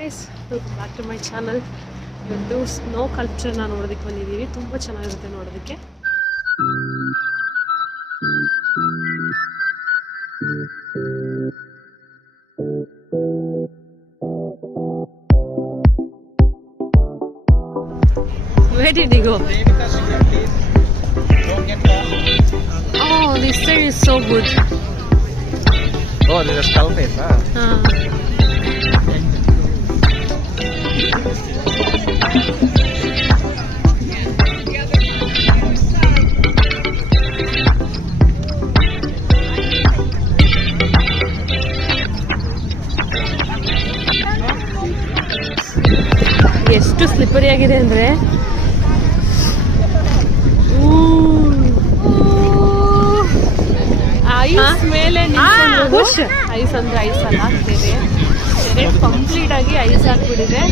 Guys, welcome back to my channel. ಇವತ್ತು snow ಕಲ್ಚರ್ನ ನೋಡೋದಕ್ಕೆ ಬಂದಿದ್ದೀವಿ. ತುಂಬ ಚೆನ್ನಾಗಿರುತ್ತೆ ನೋಡೋದಕ್ಕೆ. Where did he go? Oh, this side is so good. Oh, there's a skull face, huh? ಎಷ್ಟು ಸ್ಲಿಪ್ಪರಿ ಆಗಿದೆ ಅಂದರೆ ಐಸ್ ಮೇಲೆ ಐಸ್ ಅಂದ್ರೆ ಐಸ್ ಅಲ್ಲ ಆಗ್ತಿದೆ. ಕಂಪ್ಲೀಟ್ ಆಗಿ ಐಸ್ ಹಾಕ್ಬಿಟ್ಟಿದೆ.